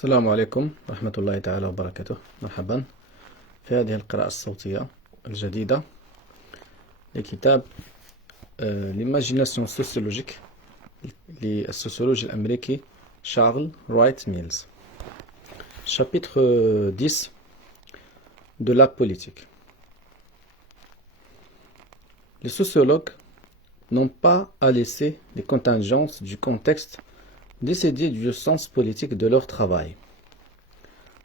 السلام عليكم ورحمة الله تعالى وبركاته. مرحبا في هذه القراءة الصوتية الجديدة لكتاب ل'imagination sociologique للسوسيولوج الأمريكي شارل رايت ميلز. Chapitre 10 de la politique. Les sociologues n'ont pas à laisser les contingences du contexte décider du sens politique de leur travail,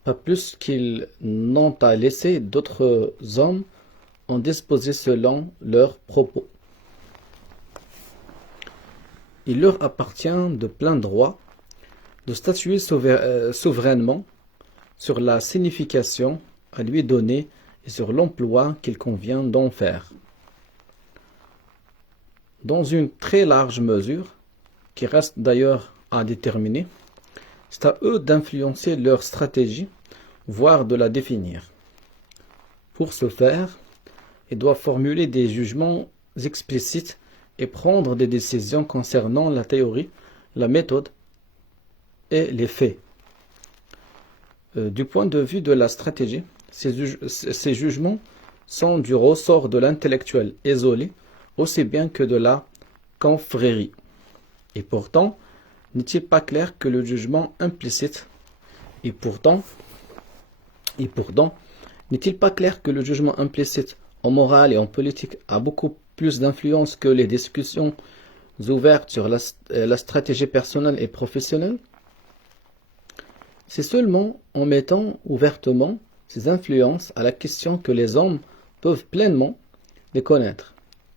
pas plus qu'ils n'ont à laisser d'autres hommes en disposer selon leurs propos. Il leur appartient de plein droit de statuer souverainement sur la signification à lui donner et sur l'emploi qu'il convient d'en faire. Dans une très large mesure, qui reste d'ailleurs à déterminer, c'est à eux d'influencer leur stratégie, voire de la définir. Pour ce faire, ils doivent formuler des jugements explicites et prendre des décisions concernant la théorie, la méthode et les faits. Du point de vue de la stratégie, ces jugements sont du ressort de l'intellectuel isolé aussi bien que de la confrérie. Et pourtant, n'est-il pas clair que le jugement implicite n'est-il pas clair que le jugement implicite en morale et en politique a beaucoup plus d'influence que les discussions ouvertes sur la stratégie personnelle et professionnelle? C'est seulement en mettant ouvertement ces influences à la question que les hommes peuvent pleinement les connaître,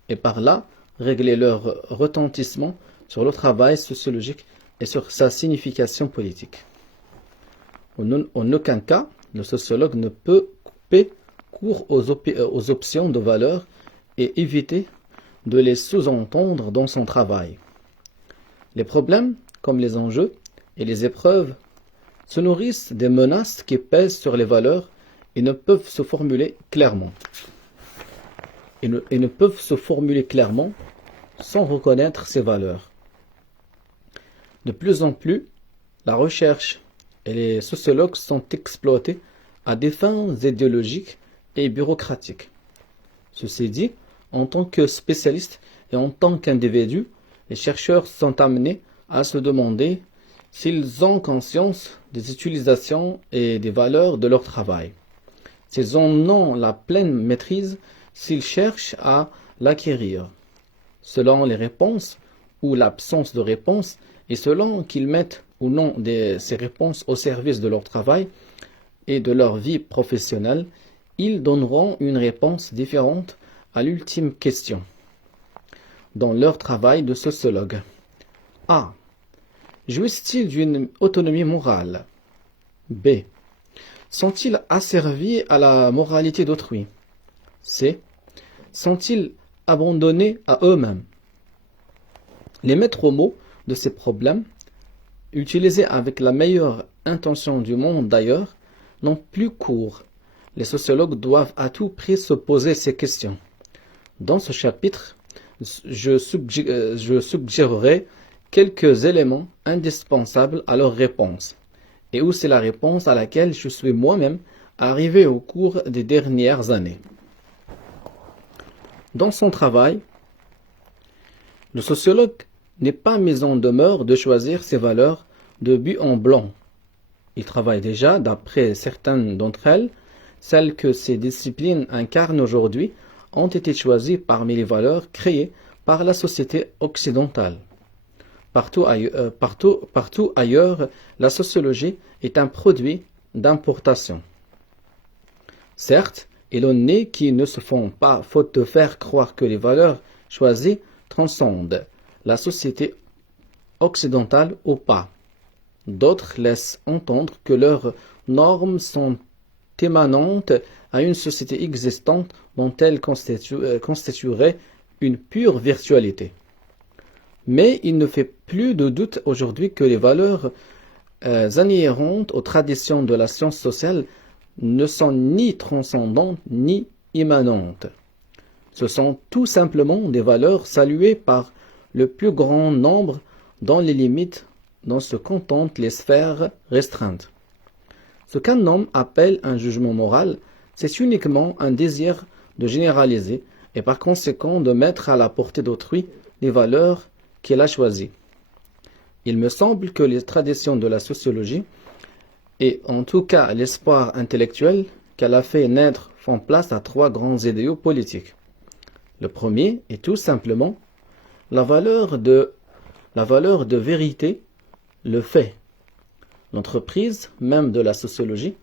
et par là régler leur retentissement sur le travail sociologique et sur sa signification politique. En aucun cas, le sociologue ne peut couper court aux options de valeur et éviter de les sous-entendre dans son travail. Les problèmes, comme les enjeux et les épreuves, se nourrissent des menaces qui pèsent sur les valeurs et ne peuvent se formuler clairement. Et ne peuvent se formuler clairement sans reconnaître ces valeurs. De plus en plus, la recherche et les sociologues sont exploités à des fins idéologiques et bureaucratiques. Ceci dit, en tant que spécialistes et en tant qu'individus, les chercheurs sont amenés à se demander s'ils ont conscience des utilisations et des valeurs de leur travail, s'ils en ont la pleine maîtrise, s'ils cherchent à l'acquérir, selon les réponses ou l'absence de réponses, et selon qu'ils mettent ou non ces réponses au service de leur travail et de leur vie professionnelle, ils donneront une réponse différente à l'ultime question. Dans leur travail de sociologue. A. Jouissent-ils d'une autonomie morale? B. Sont-ils asservis à la moralité d'autrui? C. Sont-ils abandonnés à eux-mêmes? Les maîtres mots de ces problèmes, utilisés avec la meilleure intention du monde d'ailleurs, n'ont plus cours. Les sociologues doivent à tout prix se poser ces questions. Dans ce chapitre, je suggérerai quelques éléments indispensables à leur réponse, et où c'est la réponse à laquelle je suis moi-même arrivé au cours des dernières années. Dans son travail, le sociologue n'est pas mis en demeure de choisir ses valeurs de but en blanc. Il travaille déjà, d'après certaines d'entre elles, celles que ces disciplines incarnent aujourd'hui, ont été choisies parmi les valeurs créées par la société occidentale. Partout ailleurs, la sociologie est un produit d'importation. Certes, il en est qui ne se font pas faute de faire croire que les valeurs choisies transcendent la société occidentale ou pas. D'autres laissent entendre que leurs normes sont émanantes à une société existante dont elles constitueraient une pure virtualité. Mais il ne fait plus de doute aujourd'hui que les valeurs inhérentes aux traditions de la science sociale ne sont ni transcendantes ni immanentes. Ce sont tout simplement des valeurs saluées par le plus grand nombre dans les limites dont se contentent les sphères restreintes. Ce qu'un homme appelle un jugement moral, c'est uniquement un désir de généraliser et par conséquent de mettre à la portée d'autrui les valeurs qu'il a choisies. Il me semble que les traditions de la sociologie, et en tout cas l'espoir intellectuel qu'elle a fait naître, font place à trois grands idéaux politiques. Le premier est tout simplement la valeur de vérité, le fait. L'entreprise même de la sociologie,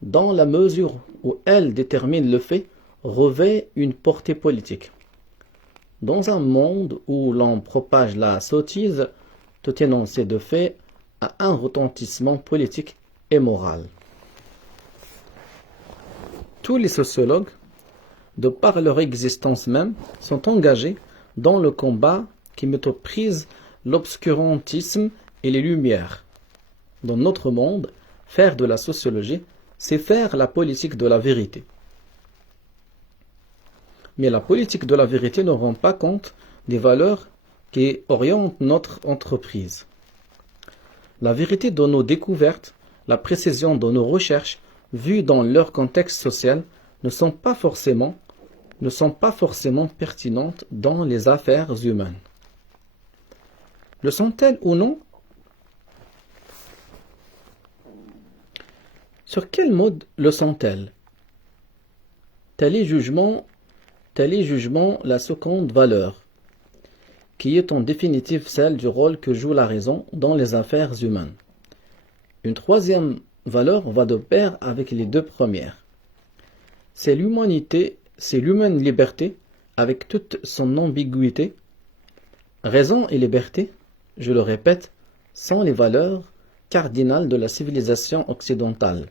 dans la mesure où elle détermine le fait, revêt une portée politique. Dans un monde où l'on propage la sottise, tout énoncé de fait a un retentissement politique et moral. Tous les sociologues, de par leur existence même, sont engagés dans le combat qui met aux prises l'obscurantisme et les lumières. Dans notre monde, faire de la sociologie, c'est faire la politique de la vérité. Mais la politique de la vérité ne rend pas compte des valeurs qui orientent notre entreprise. La vérité de nos découvertes, la précision de nos recherches, vues dans leur contexte social, ne sont pas forcément pertinentes dans les affaires humaines. Le sont-elles ou non? Sur quel mode le sont-elles? Tel est jugement la seconde valeur, qui est en définitive celle du rôle que joue la raison dans les affaires humaines. Une troisième valeur va de pair avec les deux premières. C'est l'humanité, c'est l'humaine liberté avec toute son ambiguïté. Raison et liberté, je le répète, sont les valeurs cardinales de la civilisation occidentale.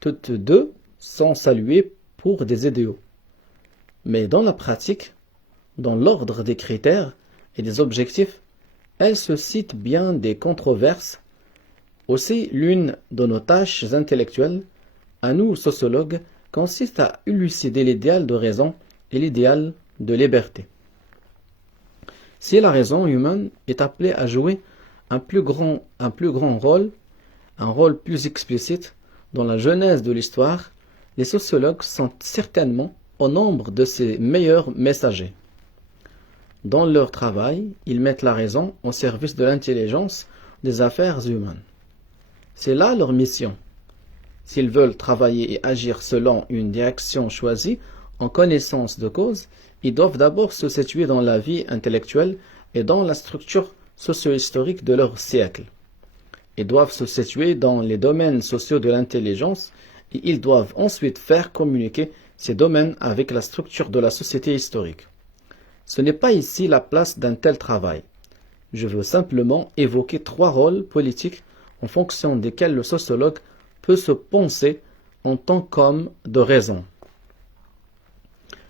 Toutes deux sont saluées pour des idéaux. Mais dans la pratique, dans l'ordre des critères et des objectifs, elles suscitent bien des controverses. Aussi, l'une de nos tâches intellectuelles, à nous sociologues, consiste à élucider l'idéal de raison et l'idéal de liberté. Si la raison humaine est appelée à jouer un plus grand rôle, un rôle plus explicite dans la genèse de l'histoire, les sociologues sont certainement au nombre de ses meilleurs messagers. Dans leur travail, ils mettent la raison au service de l'intelligence des affaires humaines. C'est là leur mission. S'ils veulent travailler et agir selon une direction choisie, en connaissance de cause, ils doivent d'abord se situer dans la vie intellectuelle et dans la structure socio-historique de leur siècle. Ils doivent se situer dans les domaines sociaux de l'intelligence et ils doivent ensuite faire communiquer ces domaines avec la structure de la société historique. Ce n'est pas ici la place d'un tel travail. Je veux simplement évoquer trois rôles politiques en fonction desquels le sociologue peut se penser en tant qu'homme de raison.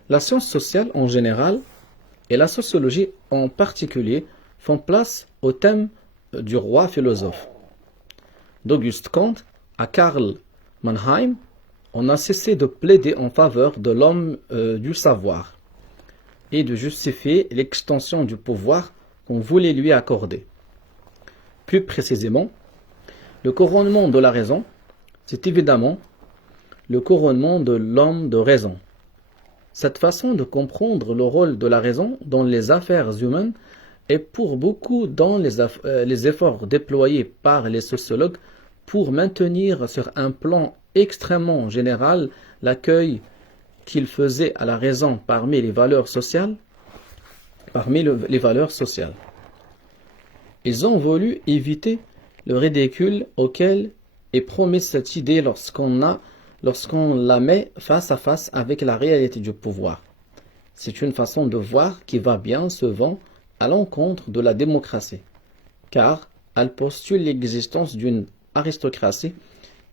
La science sociale en général et la sociologie en particulier font place au thème du roi philosophe. D'Auguste Comte à Karl Mannheim, on a cessé de plaider en faveur de l'homme du savoir et de justifier l'extension du pouvoir qu'on voulait lui accorder. Plus précisément, le couronnement de la raison, c'est évidemment le couronnement de l'homme de raison. Cette façon de comprendre le rôle de la raison dans les affaires humaines est pour beaucoup dans les efforts déployés par les sociologues pour maintenir sur un plan extrêmement général l'accueil qu'ils faisaient à la raison parmi les valeurs sociales. Ils ont voulu éviter le ridicule auquel est promise cette idée lorsqu'on la met face à face avec la réalité du pouvoir. C'est une façon de voir qui va bien souvent à l'encontre de la démocratie, car elle postule l'existence d'une aristocratie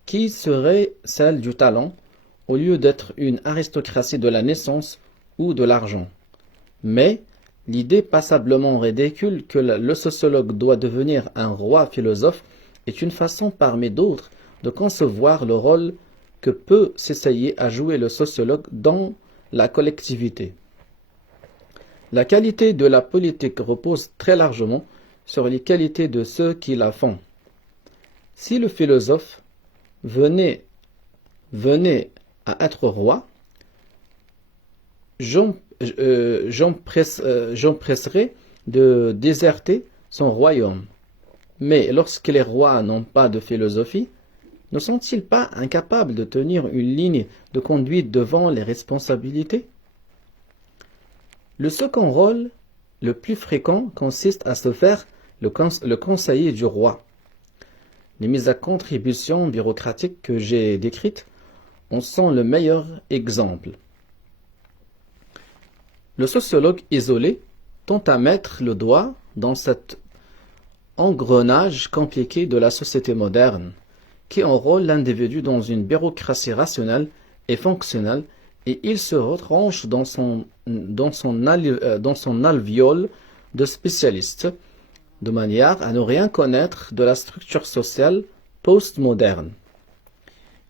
qui serait celle du talent, au lieu d'être une aristocratie de la naissance ou de l'argent. Mais l'idée passablement ridicule que le sociologue doit devenir un roi philosophe est une façon parmi d'autres de concevoir le rôle que peut s'essayer à jouer le sociologue dans la collectivité. La qualité de la politique repose très largement sur les qualités de ceux qui la font. Si le philosophe venait, venait à être roi, j'empresserai de déserter son royaume. Mais lorsque les rois n'ont pas de philosophie, ne sont-ils pas incapables de tenir une ligne de conduite devant les responsabilités? Le second rôle, le plus fréquent, consiste à se faire le conseiller du roi. Les mises à contribution bureaucratiques que j'ai décrites en sont le meilleur exemple. Le sociologue isolé tente à mettre le doigt dans cet engrenage compliqué de la société moderne, qui enrôle l'individu dans une bureaucratie rationnelle et fonctionnelle, et il se retranche dans son alvéole de spécialiste, de manière à ne rien connaître de la structure sociale postmoderne.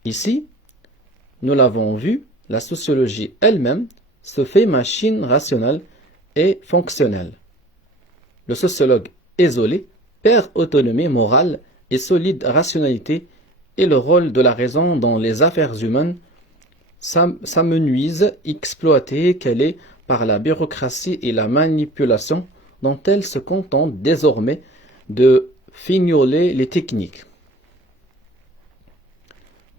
Ici, nous l'avons vu, la sociologie elle-même se fait machine rationnelle et fonctionnelle. Le sociologue isolé perd autonomie morale et solide rationalité, et le rôle de la raison dans les affaires humaines s'amenuise, exploitée qu'elle est par la bureaucratie et la manipulation dont elle se contente désormais de fignoler les techniques.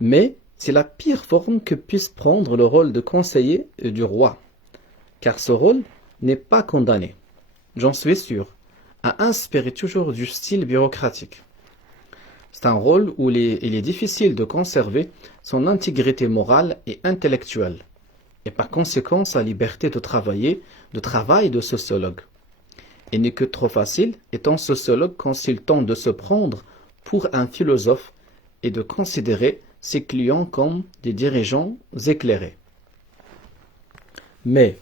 Mais c'est la pire forme que puisse prendre le rôle de conseiller du roi, car ce rôle n'est pas condamné, j'en suis sûr, à inspirer toujours du style bureaucratique. C'est un rôle où il est difficile de conserver son intégrité morale et intellectuelle, et par conséquent sa liberté de travail de sociologue. Il n'est que trop facile, étant sociologue, consultant, de se prendre pour un philosophe et de considérer ses clients comme des dirigeants éclairés. Mais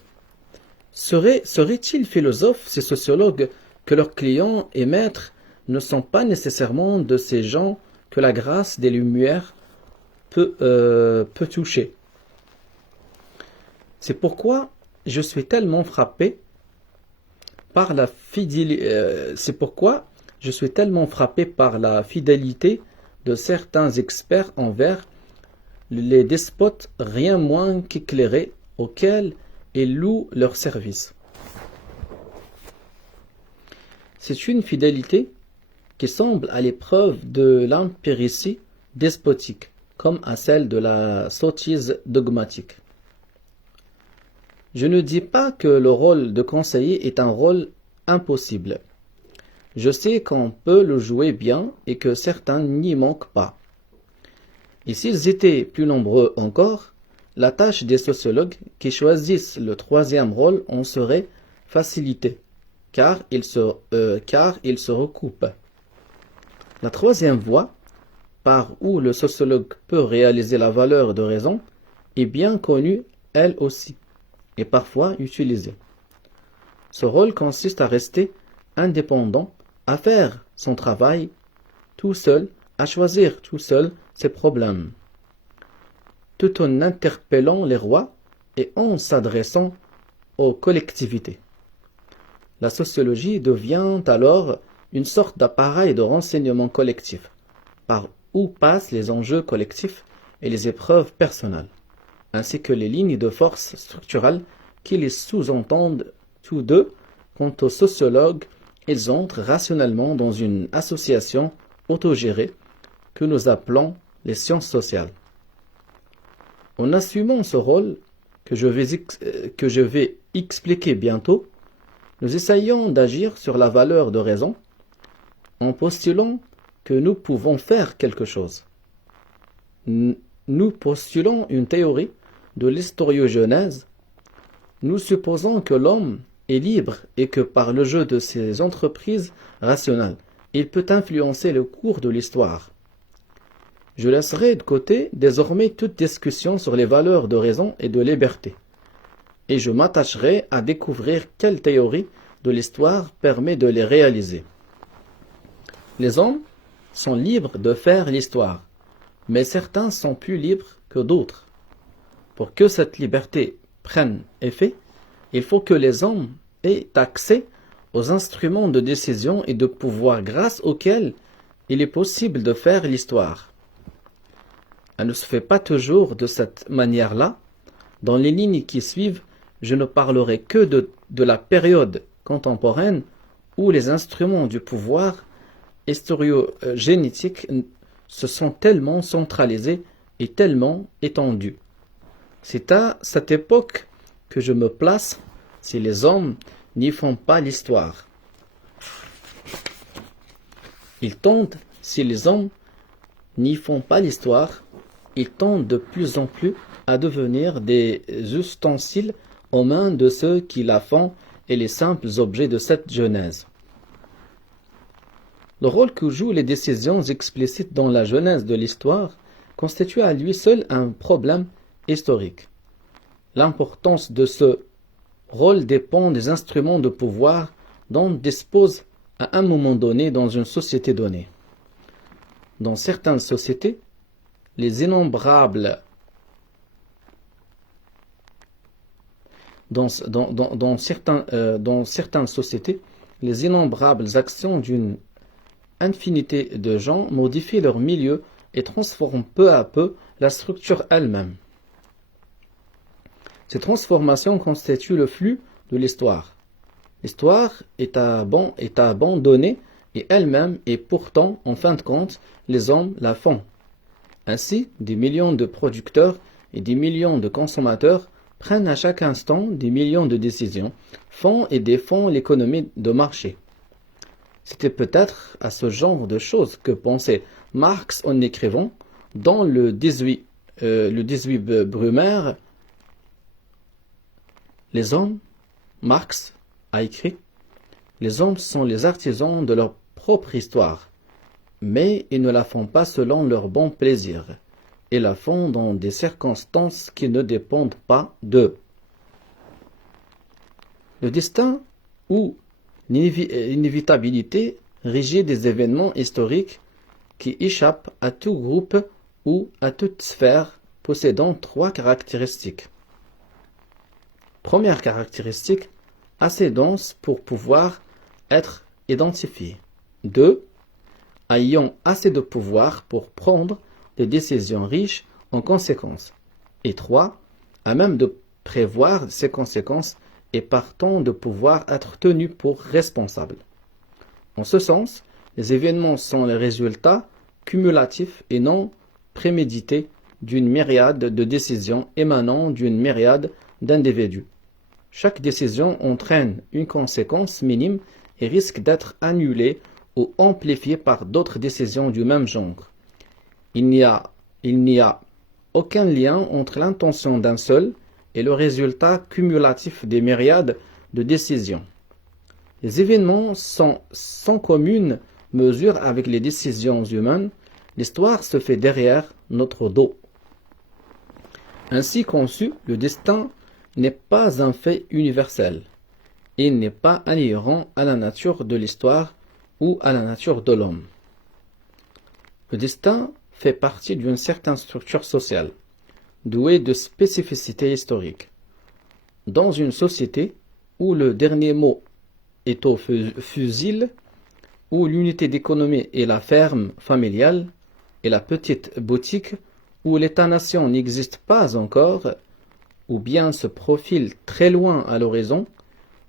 seraient-ils philosophes, ces sociologues, que leurs clients et maîtres ne sont pas nécessairement de ces gens que la grâce des Lumières peut toucher? C'est pourquoi je suis tellement frappé par la fidélité de certains experts envers les despotes rien moins qu'éclairés auxquels ils louent leurs services. C'est une fidélité qui semble à l'épreuve de l'impéritie despotique, comme à celle de la sottise dogmatique. Je ne dis pas que le rôle de conseiller est un rôle impossible. Je sais qu'on peut le jouer bien et que certains n'y manquent pas. Et s'ils étaient plus nombreux encore, la tâche des sociologues qui choisissent le troisième rôle en serait facilitée, car ils se recoupent. La troisième voie, par où le sociologue peut réaliser la valeur de raison, est bien connue elle aussi, et parfois utilisée. Ce rôle consiste à rester indépendant, à faire son travail tout seul, à choisir tout seul ses problèmes, tout en interpellant les rois et en s'adressant aux collectivités. La sociologie devient alors une sorte d'appareil de renseignement collectif, par où passent les enjeux collectifs et les épreuves personnelles, ainsi que les lignes de force structurelles qui les sous-entendent tous deux. Quant aux sociologues, ils entrent rationnellement dans une association autogérée que nous appelons les sciences sociales. En assumant ce rôle, que je vais expliquer bientôt, nous essayons d'agir sur la valeur de raison en postulant que nous pouvons faire quelque chose. Nous postulons une théorie de l'historiogenèse. Nous supposons que l'homme est libre et que par le jeu de ses entreprises rationnelles, il peut influencer le cours de l'histoire. Je laisserai de côté désormais toute discussion sur les valeurs de raison et de liberté, et je m'attacherai à découvrir quelle théorie de l'histoire permet de les réaliser. Les hommes sont libres de faire l'histoire, mais certains sont plus libres que d'autres. Pour que cette liberté prenne effet, il faut que les hommes aient accès aux instruments de décision et de pouvoir grâce auxquels il est possible de faire l'histoire. Elle ne se fait pas toujours de cette manière-là. Dans les lignes qui suivent, je ne parlerai que de la période contemporaine où les instruments du pouvoir historiogénétique se sont tellement centralisés et tellement étendus. C'est à cette époque que je me place si les hommes n'y font pas l'histoire. Ils tendent, si les hommes n'y font pas l'histoire, ils tendent de plus en plus à devenir des ustensiles aux mains de ceux qui la font et les simples objets de cette genèse. Le rôle que jouent les décisions explicites dans la genèse de l'histoire constitue à lui seul un problème historique. L'importance de ce rôle dépend des instruments de pouvoir dont on dispose à un moment donné dans une société donnée. Dans certaines sociétés, les innombrables dans certaines sociétés, les innombrables actions d'une infinité de gens modifient leur milieu et transforment peu à peu la structure elle-même. Ces transformations constituent le flux de l'histoire. L'histoire est abandonnée et elle-même, et pourtant, en fin de compte, les hommes la font. Ainsi, des millions de producteurs et des millions de consommateurs prennent à chaque instant des millions de décisions, font et défont l'économie de marché. C'était peut-être à ce genre de choses que pensait Marx en écrivant dans le 18 Brumaire. Les hommes, Marx a écrit, les hommes sont les artisans de leur propre histoire, mais ils ne la font pas selon leur bon plaisir, et la font dans des circonstances qui ne dépendent pas d'eux. Le destin ou l'inévitabilité régit des événements historiques qui échappent à tout groupe ou à toute sphère possédant trois caractéristiques. Première caractéristique, assez dense pour pouvoir être identifié. 2. Ayant assez de pouvoir pour prendre des décisions riches en conséquences. Et 3. À même de prévoir ces conséquences et partant de pouvoir être tenu pour responsable. En ce sens, les événements sont les résultats cumulatifs et non prémédités d'une myriade de décisions émanant d'une myriade d'individus. Chaque décision entraîne une conséquence minime et risque d'être annulée ou amplifiée par d'autres décisions du même genre. Il n'y a aucun lien entre l'intention d'un seul et le résultat cumulatif des myriades de décisions. Les événements sont sans commune mesure avec les décisions humaines. L'histoire se fait derrière notre dos. Ainsi conçu, le destin n'est pas un fait universel. Il n'est pas inhérent à la nature de l'histoire ou à la nature de l'homme. Le destin fait partie d'une certaine structure sociale, douée de spécificités historiques. Dans une société où le dernier mot est au fusil, où l'unité d'économie est la ferme familiale et la petite boutique, où l'État-nation n'existe pas encore, ou bien se profile très loin à l'horizon,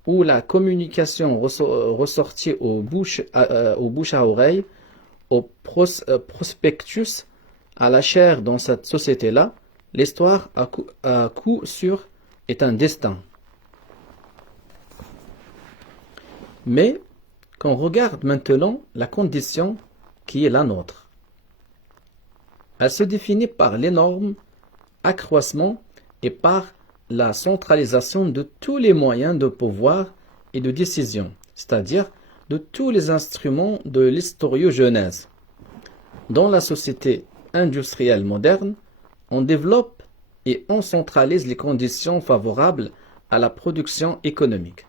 où la communication ressortie au bouche à oreille, au prospectus, à la chair dans cette société-là, l'histoire à coup sûr est un destin. Mais qu'on regarde maintenant la condition qui est la nôtre. Elle se définit par l'énorme accroissement et par la centralisation de tous les moyens de pouvoir et de décision, c'est-à-dire de tous les instruments de l'historiogenèse. Dans la société industrielle moderne, on développe et on centralise les conditions favorables à la production économique.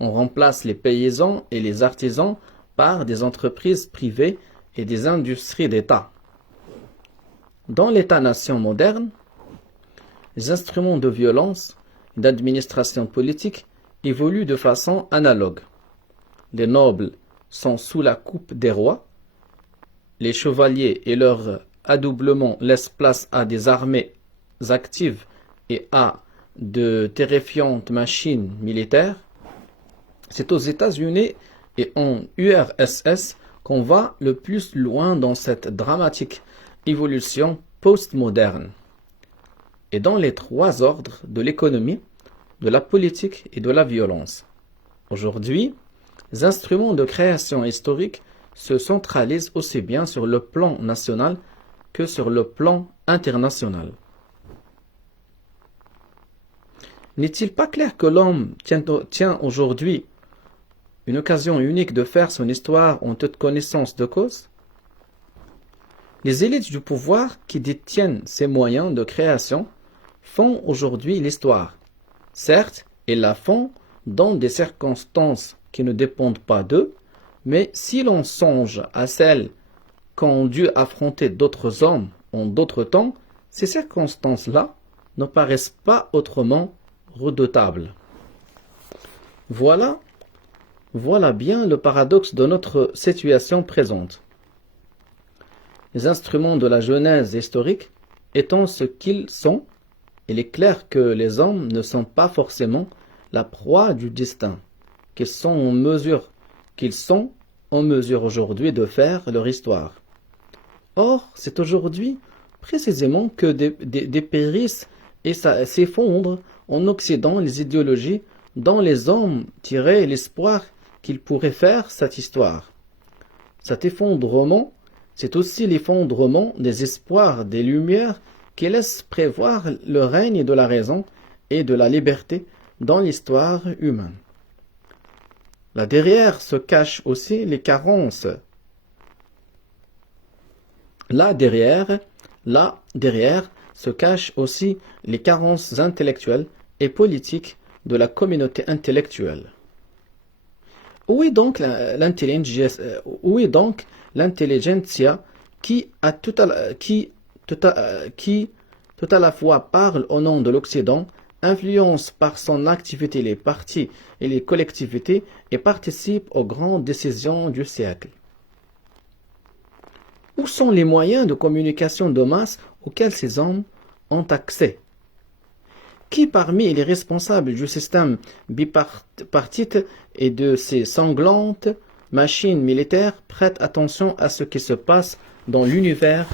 On remplace les paysans et les artisans par des entreprises privées et des industries d'État. Dans l'État-nation moderne, les instruments de violence et d'administration politique évoluent de façon analogue. Les nobles sont sous la coupe des rois, les chevaliers et leurs adoublement laisse place à des armées actives et à de terrifiantes machines militaires, c'est aux États-Unis et en URSS qu'on va le plus loin dans cette dramatique évolution postmoderne. Et dans les trois ordres de l'économie, de la politique et de la violence. Aujourd'hui, les instruments de création historique se centralisent aussi bien sur le plan national que sur le plan international. N'est-il pas clair que l'homme tient aujourd'hui une occasion unique de faire son histoire en toute connaissance de cause? Les élites du pouvoir qui détiennent ces moyens de création font aujourd'hui l'histoire. Certes, ils la font dans des circonstances qui ne dépendent pas d'eux, mais si l'on songe à celles qu'ont dû affronter d'autres hommes en d'autres temps, ces circonstances-là ne paraissent pas autrement redoutables. Voilà bien le paradoxe de notre situation présente. Les instruments de la genèse historique étant ce qu'ils sont, il est clair que les hommes ne sont pas forcément la proie du destin, qu'ils sont en mesure aujourd'hui de faire leur histoire. Or, c'est aujourd'hui précisément que dépérissent et s'effondrent en Occident les idéologies dont les hommes tiraient l'espoir qu'ils pourraient faire cette histoire. Cet effondrement, c'est aussi l'effondrement des espoirs des Lumières qui laissent prévoir le règne de la raison et de la liberté dans l'histoire humaine. Là derrière se cachent aussi les carences. Là derrière se cachent aussi les carences intellectuelles et politiques de la communauté intellectuelle. Où est donc l'intelligentsia qui tout à la fois parle au nom de l'Occident, influence par son activité les partis et les collectivités et participe aux grandes décisions du siècle? Où sont les moyens de communication de masse auxquels ces hommes ont accès? Qui parmi les responsables du système bipartite et de ces sanglantes machines militaires prête attention à ce qui se passe dans l'univers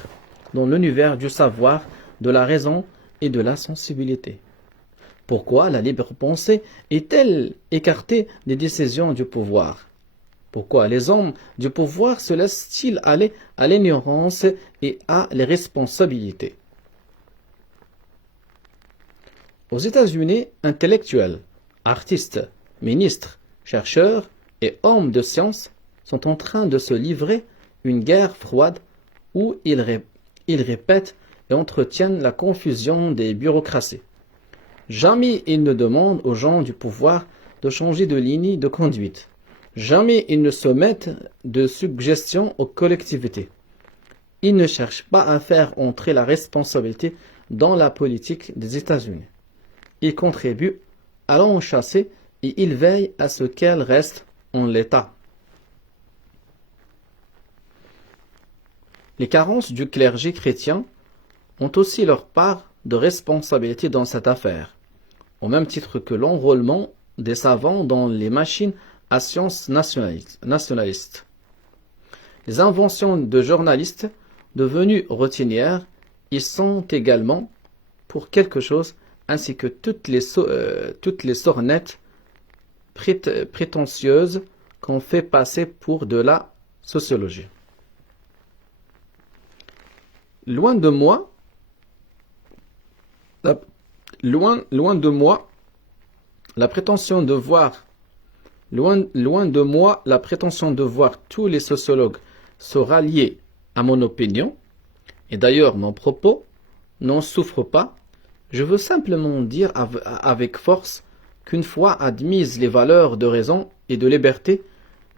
du savoir, de la raison et de la sensibilité? Pourquoi la libre pensée est-elle écartée des décisions du pouvoir? Pourquoi les hommes du pouvoir se laissent-ils aller à l'ignorance et à l'irresponsabilité? Aux États-Unis, intellectuels, artistes, ministres, chercheurs et hommes de science sont en train de se livrer une guerre froide où ils répètent et entretiennent la confusion des bureaucraties. Jamais ils ne demandent aux gens du pouvoir de changer de ligne de conduite. Jamais ils ne se mettent de suggestions aux collectivités. Ils ne cherchent pas à faire entrer la responsabilité dans la politique des États-Unis. Ils contribuent à l'enchasser et ils veillent à ce qu'elle reste en l'état. Les carences du clergé chrétien ont aussi leur part de responsabilité dans cette affaire, au même titre que l'enrôlement des savants dans les machines à sciences nationalistes. Les inventions de journalistes devenues routinières y sont également pour quelque chose, ainsi que toutes les sornettes prétentieuses qu'on fait passer pour de la sociologie. Loin de moi la prétention de voir tous les sociologues se rallier à mon opinion, et d'ailleurs mon propos n'en souffre pas. Je veux simplement dire avec force qu'une fois admises les valeurs de raison et de liberté,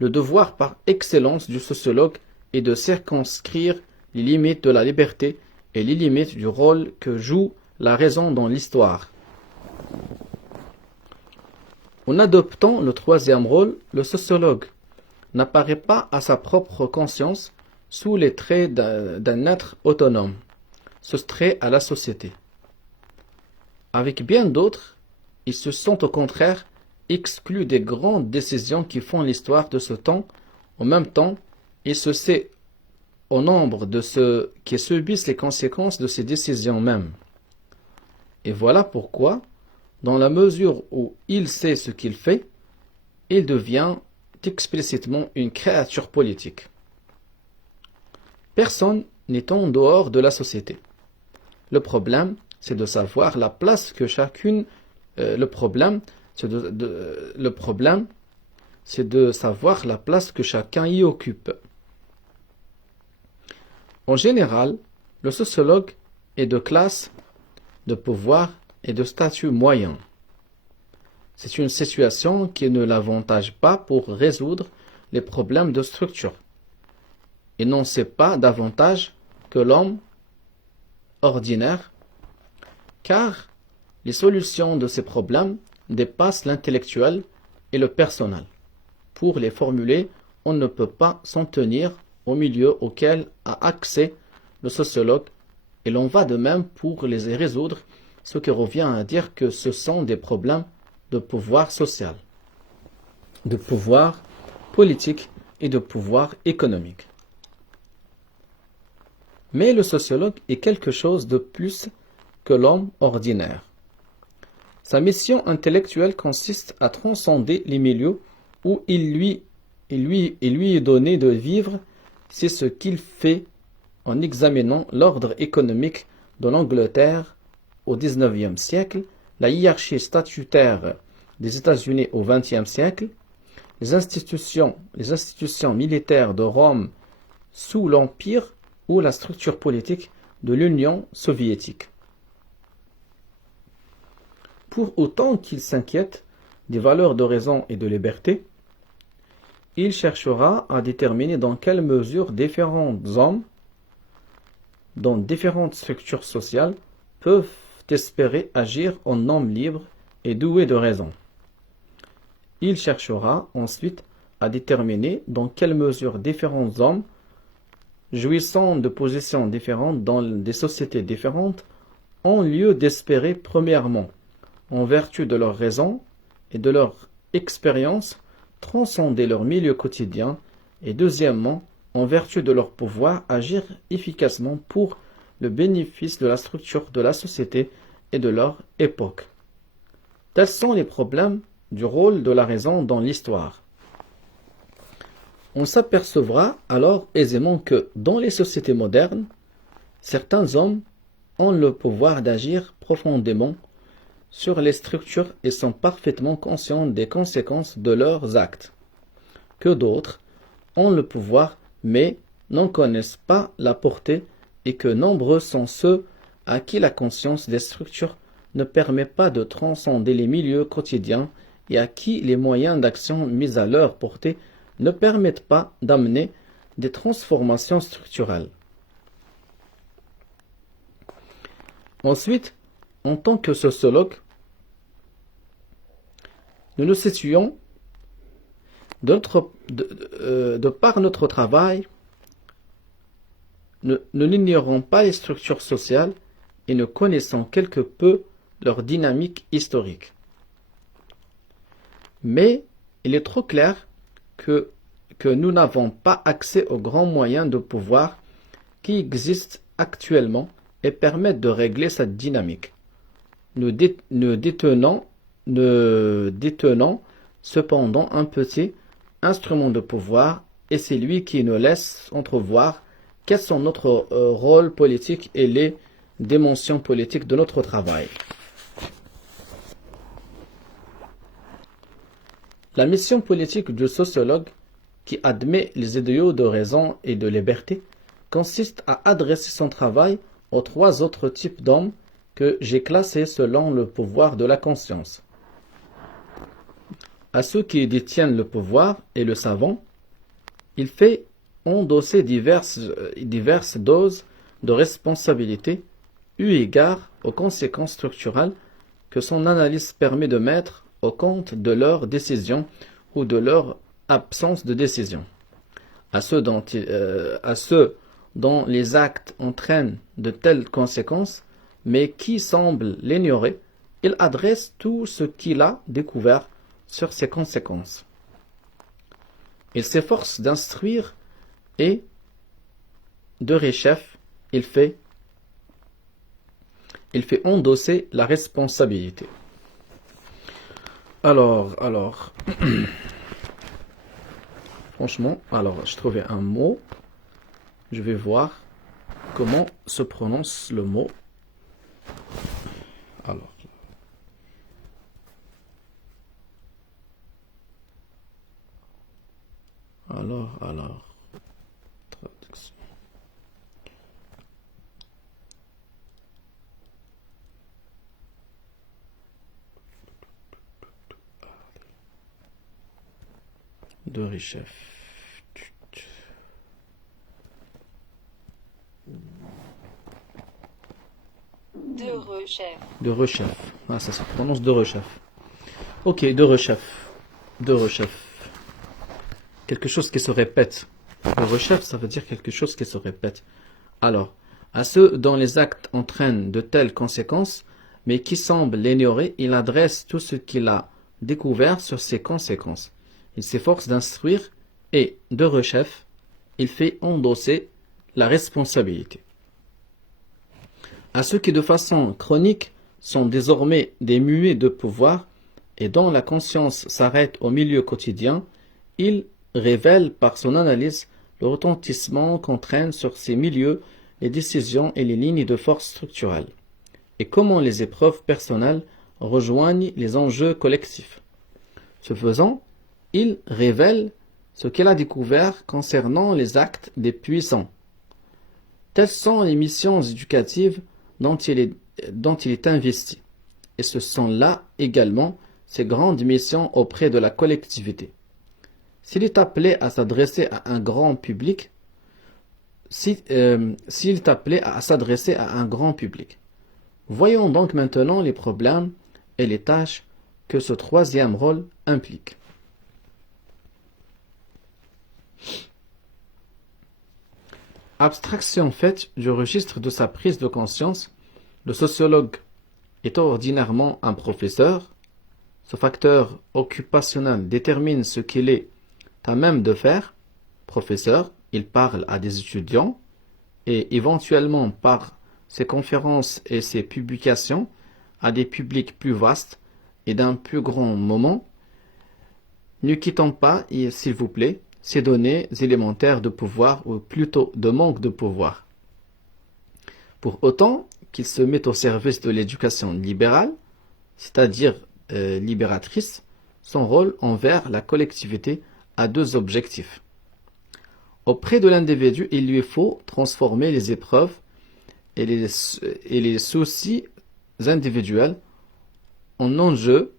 le devoir par excellence du sociologue est de circonscrire les limites de la liberté et les limites du rôle que joue la raison dans l'histoire. En adoptant le troisième rôle, le sociologue n'apparaît pas à sa propre conscience sous les traits d'un être autonome, soustrait à la société. Avec bien d'autres, ils se sont au contraire exclus des grandes décisions qui font l'histoire de ce temps. En même temps, il se sait au nombre de ceux qui subissent les conséquences de ces décisions mêmes. Et voilà pourquoi, dans la mesure où il sait ce qu'il fait, il devient explicitement une créature politique. Personne n'est en dehors de la société. Le problème, c'est de savoir la place que chacune. Le problème, c'est de savoir la place que chacun y occupe. En général, le sociologue est de classe, de pouvoir et de statut moyen. C'est une situation qui ne l'avantage pas pour résoudre les problèmes de structure. Il n'en sait pas davantage que l'homme ordinaire, car les solutions de ces problèmes dépassent l'intellectuel et le personnel. Pour les formuler, on ne peut pas s'en tenir au milieu auquel a accès le sociologue, et l'on va de même pour les résoudre, ce qui revient à dire que ce sont des problèmes de pouvoir social, de pouvoir politique et de pouvoir économique. Mais le sociologue est quelque chose de plus que l'homme ordinaire. Sa mission intellectuelle consiste à transcender les milieux où il lui est donné de vivre. C'est ce qu'il fait en examinant l'ordre économique de l'Angleterre au XIXe siècle, la hiérarchie statutaire des États-Unis au XXe siècle, les institutions militaires de Rome sous l'Empire ou la structure politique de l'Union soviétique. Pour autant qu'il s'inquiète des valeurs de raison et de liberté, il cherchera à déterminer dans quelle mesure différents hommes, dans différentes structures sociales, peuvent espérer agir en hommes libres et doués de raison. Il cherchera ensuite à déterminer dans quelle mesure différents hommes, jouissant de positions différentes dans des sociétés différentes, ont lieu d'espérer premièrement, en vertu de leur raison et de leur expérience, transcender leur milieu quotidien, et deuxièmement, en vertu de leur pouvoir, agir efficacement pour le bénéfice de la structure de la société et de leur époque. Tels sont les problèmes du rôle de la raison dans l'histoire. On s'apercevra alors aisément que, dans les sociétés modernes, certains hommes ont le pouvoir d'agir profondément sur les structures et sont parfaitement conscients des conséquences de leurs actes, que d'autres ont le pouvoir mais n'en connaissent pas la portée, et que nombreux sont ceux à qui la conscience des structures ne permet pas de transcender les milieux quotidiens et à qui les moyens d'action mis à leur portée ne permettent pas d'amener des transformations structurelles. Ensuite, en tant que sociologue, nous nous situons de par notre travail. Nous n'ignorons pas les structures sociales et nous connaissons quelque peu leur dynamique historique. Mais il est trop clair que nous n'avons pas accès aux grands moyens de pouvoir qui existent actuellement et permettent de régler cette dynamique. Nous détenons cependant un petit instrument de pouvoir, et c'est lui qui nous laisse entrevoir quels sont notre rôle politique et les dimensions politiques de notre travail. La mission politique du sociologue, qui admet les idéaux de raison et de liberté, consiste à adresser son travail aux trois autres types d'hommes que j'ai classés selon le pouvoir de la conscience. À ceux qui détiennent le pouvoir et le savant, il fait endosser diverses doses de responsabilité eu égard aux conséquences structurelles que son analyse permet de mettre au compte de leurs décisions ou de leur absence de décision. à ceux dont les actes entraînent de telles conséquences, mais qui semblent l'ignorer, il adresse tout ce qu'il a découvert sur ces conséquences. Il s'efforce d'instruire et de rechef, il fait endosser la responsabilité. Alors, franchement, je trouvais un mot. Je vais voir comment se prononce le mot. Alors, traduction. De rechef. De rechef. Ah, ça se prononce de rechef. Ok, de rechef. De rechef. Quelque chose qui se répète. De rechef, ça veut dire quelque chose qui se répète. Alors, à ceux dont les actes entraînent de telles conséquences, mais qui semblent l'ignorer, il adresse tout ce qu'il a découvert sur ces conséquences. Il s'efforce d'instruire et, de rechef, il fait endosser la responsabilité. À ceux qui de façon chronique sont désormais des muets de pouvoir et dont la conscience s'arrête au milieu quotidien, il révèle par son analyse le retentissement qu'entraînent sur ces milieux les décisions et les lignes de force structurelles, et comment les épreuves personnelles rejoignent les enjeux collectifs. Ce faisant, il révèle ce qu'il a découvert concernant les actes des puissants. Telles sont les missions éducatives dont il est investi, et ce sont là également ses grandes missions auprès de la collectivité. S'il est appelé à s'adresser à un grand public, voyons donc maintenant les problèmes et les tâches que ce troisième rôle implique. Abstraction faite du registre de sa prise de conscience, le sociologue est ordinairement un professeur. Ce facteur occupationnel détermine ce qu'il est à même de faire. Professeur, il parle à des étudiants et éventuellement par ses conférences et ses publications à des publics plus vastes et d'un plus grand moment. Ne quittons pas, s'il vous plaît, ces données élémentaires de pouvoir ou plutôt de manque de pouvoir. Pour autant qu'il se met au service de l'éducation libérale, c'est-à-dire libératrice, son rôle envers la collectivité a deux objectifs. Auprès de l'individu, il lui faut transformer les épreuves et les soucis individuels en enjeux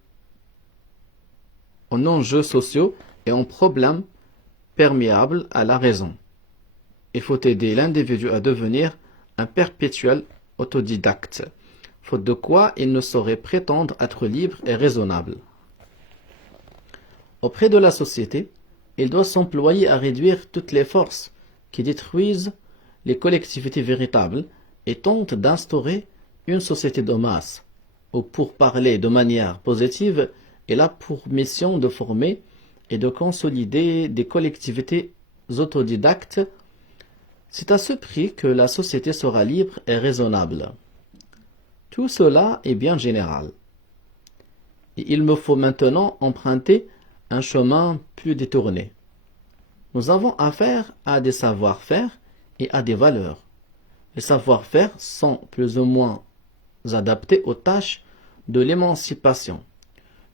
sociaux et en problèmes perméables à la raison. Il faut aider l'individu à devenir un perpétuel autodidacte, faute de quoi il ne saurait prétendre être libre et raisonnable. Auprès de la société, il doit s'employer à réduire toutes les forces qui détruisent les collectivités véritables et tentent d'instaurer une société de masse, ou pour parler de manière positive, il a pour mission de former et de consolider des collectivités autodidactes. C'est à ce prix que la société sera libre et raisonnable. Tout cela est bien général. Et il me faut maintenant emprunter un chemin plus détourné. Nous avons affaire à des savoir-faire et à des valeurs. Les savoir-faire sont plus ou moins adaptés aux tâches de l'émancipation.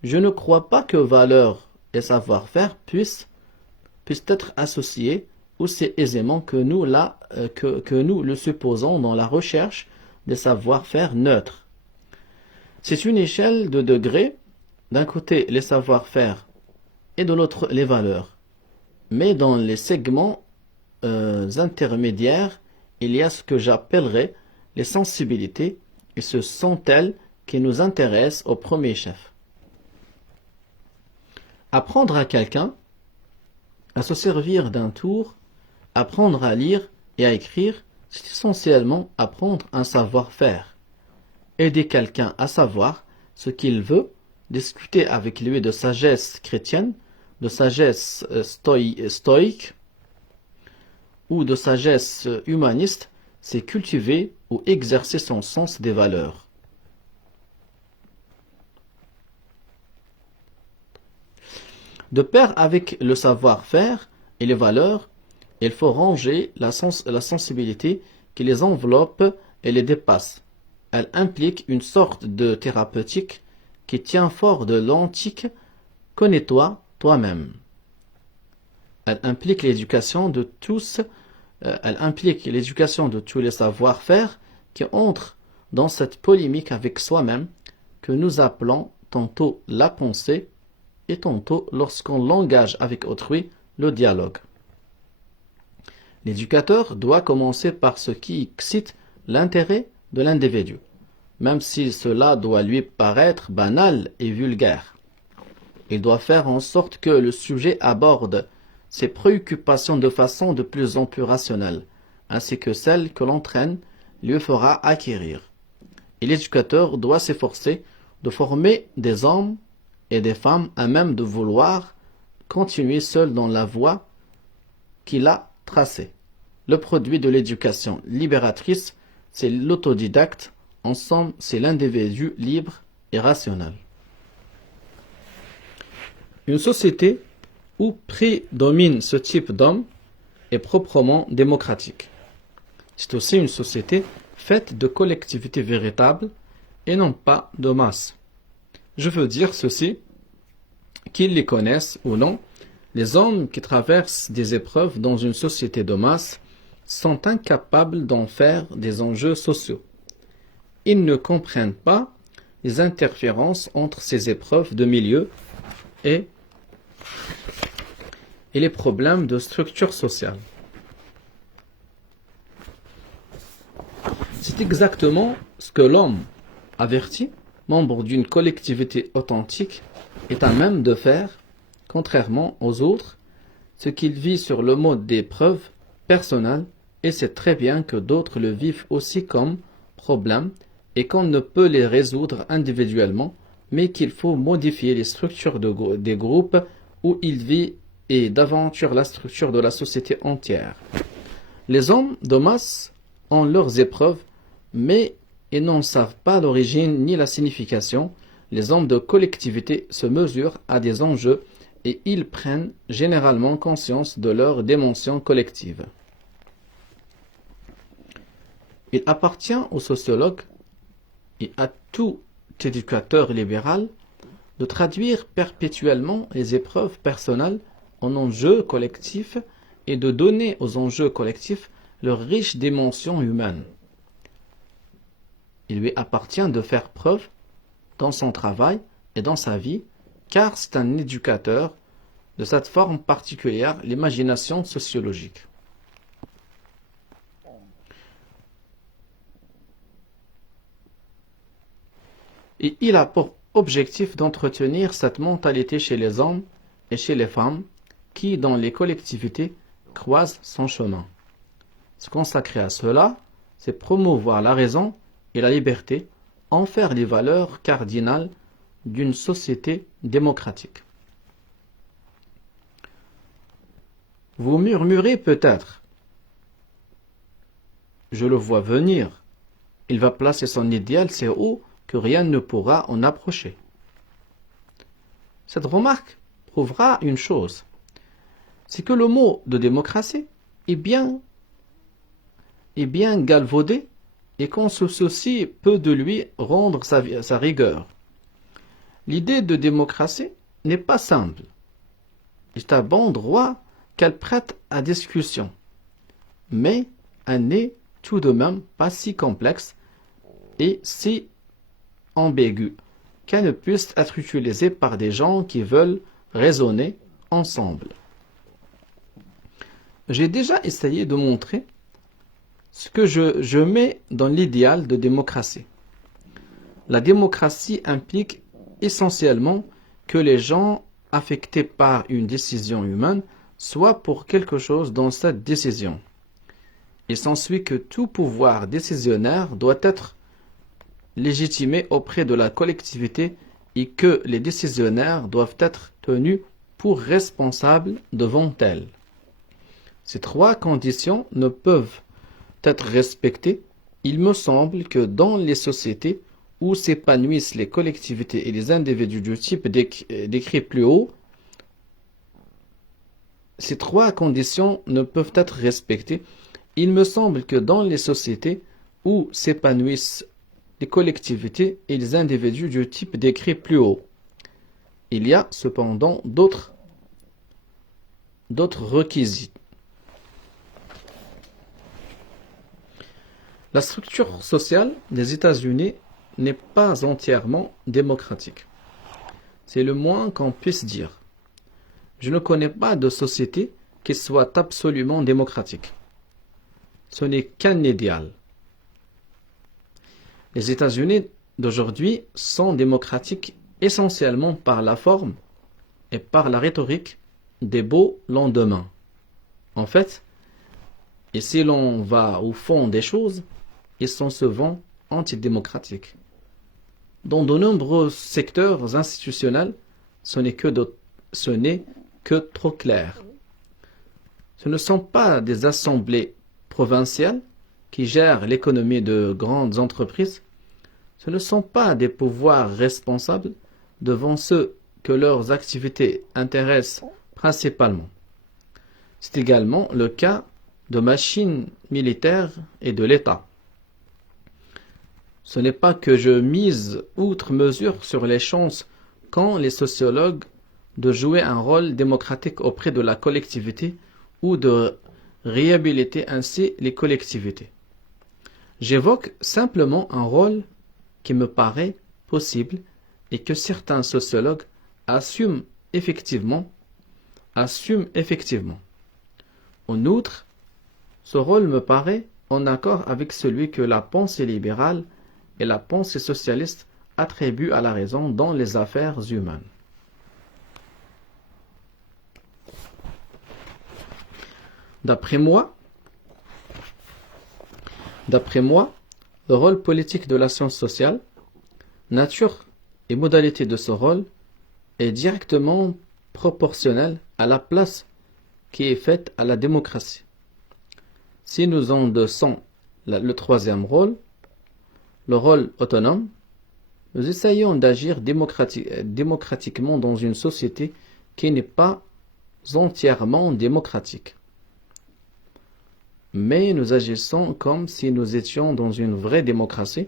Je ne crois pas que valeurs et savoir-faire puissent être associés aussi aisément que nous le supposons dans la recherche des savoir-faire neutres. C'est une échelle de degrés, d'un côté les savoir-faire et de l'autre les valeurs. Mais dans les segments intermédiaires, il y a ce que j'appellerais les sensibilités, et ce sont elles qui nous intéressent au premier chef. Apprendre à quelqu'un à se servir d'un tour Apprendre à lire et à écrire, c'est essentiellement apprendre un savoir-faire. Aider quelqu'un à savoir ce qu'il veut, discuter avec lui de sagesse chrétienne, de sagesse stoïque ou de sagesse humaniste, c'est cultiver ou exercer son sens des valeurs. De pair avec le savoir-faire et les valeurs, il faut ranger la sensibilité qui les enveloppe et les dépasse. Elle implique une sorte de thérapeutique qui tient fort de l'antique « connais-toi toi-même ». Elle implique l'éducation de tous les savoir-faire qui entrent dans cette polémique avec soi-même que nous appelons tantôt la pensée et tantôt, lorsqu'on l'engage avec autrui, le dialogue. L'éducateur doit commencer par ce qui excite l'intérêt de l'individu, même si cela doit lui paraître banal et vulgaire. Il doit faire en sorte que le sujet aborde ses préoccupations de façon de plus en plus rationnelle, ainsi que celle que l'entraîne lui fera acquérir. Et l'éducateur doit s'efforcer de former des hommes et des femmes à même de vouloir continuer seuls dans la voie qu'il a tracée. Le produit de l'éducation libératrice, c'est l'autodidacte. En somme, c'est l'individu libre et rationnel. Une société où prédomine ce type d'homme est proprement démocratique. C'est aussi une société faite de collectivités véritables et non pas de masse. Je veux dire ceci, qu'ils les connaissent ou non, les hommes qui traversent des épreuves dans une société de masse sont incapables d'en faire des enjeux sociaux. Ils ne comprennent pas les interférences entre ces épreuves de milieu et les problèmes de structure sociale. C'est exactement ce que l'homme averti, membre d'une collectivité authentique, est à même de faire, contrairement aux autres, ce qu'il vit sur le mode d'épreuve personnelle et sait très bien que d'autres le vivent aussi comme problème et qu'on ne peut les résoudre individuellement, mais qu'il faut modifier les structures des groupes où il vit et d'aventure la structure de la société entière. Les hommes de masse ont leurs épreuves, mais ils n'en savent pas l'origine ni la signification. Les hommes de collectivité se mesurent à des enjeux et ils prennent généralement conscience de leur dimension collective. Il appartient aux sociologues et à tout éducateur libéral de traduire perpétuellement les épreuves personnelles en enjeux collectifs et de donner aux enjeux collectifs leur riche dimension humaine. Il lui appartient de faire preuve dans son travail et dans sa vie, car c'est un éducateur de cette forme particulière, l'imagination sociologique. Et il a pour objectif d'entretenir cette mentalité chez les hommes et chez les femmes qui, dans les collectivités, croisent son chemin. Se consacrer à cela, c'est promouvoir la raison et la liberté, en faire les valeurs cardinales d'une société démocratique. Vous murmurez peut-être, je le vois venir, il va placer son idéal si haut que rien ne pourra en approcher. Cette remarque prouvera une chose, c'est que le mot de démocratie est bien galvaudé et qu'on se soucie peu de lui rendre sa rigueur. L'idée de démocratie n'est pas simple. C'est à bon droit qu'elle prête à discussion, mais elle n'est tout de même pas si complexe et si ambiguë qu'elle ne puisse être utilisée par des gens qui veulent raisonner ensemble. J'ai déjà essayé de montrer ce que je mets dans l'idéal de démocratie. La démocratie implique essentiellement que les gens affectés par une décision humaine soit pour quelque chose dans cette décision. Il s'ensuit que tout pouvoir décisionnaire doit être légitimé auprès de la collectivité et que les décisionnaires doivent être tenus pour responsables devant elle. Ces trois conditions ne peuvent être respectées. Il me semble que dans les sociétés où s'épanouissent les collectivités et les individus du type décrit plus haut, ces trois conditions ne peuvent être respectées. Il me semble que dans les sociétés où s'épanouissent les collectivités et les individus du type décrit plus haut, il y a cependant d'autres requisites. La structure sociale des États-Unis n'est pas entièrement démocratique. C'est le moins qu'on puisse dire. Je ne connais pas de société qui soit absolument démocratique. Ce n'est qu'un idéal. Les États-Unis d'aujourd'hui sont démocratiques essentiellement par la forme et par la rhétorique des beaux lendemains. En fait, et si l'on va au fond des choses, ils sont souvent antidémocratiques. Dans de nombreux secteurs institutionnels, ce n'est que trop clair. Ce ne sont pas des assemblées provinciales qui gèrent l'économie de grandes entreprises. Ce ne sont pas des pouvoirs responsables devant ceux que leurs activités intéressent principalement. C'est également le cas de machines militaires et de l'État. Ce n'est pas que je mise outre mesure sur les chances qu'ont les sociologues de jouer un rôle démocratique auprès de la collectivité ou de réhabiliter ainsi les collectivités. J'évoque simplement un rôle qui me paraît possible et que certains sociologues assument effectivement. En outre, ce rôle me paraît en accord avec celui que la pensée libérale et la pensée socialiste attribuent à la raison dans les affaires humaines. D'après moi, le rôle politique de la science sociale, nature et modalité de ce rôle est directement proportionnel à la place qui est faite à la démocratie. Si nous endossons le troisième rôle, le rôle autonome, nous essayons d'agir démocratiquement dans une société qui n'est pas entièrement démocratique. Mais nous agissons comme si nous étions dans une vraie démocratie,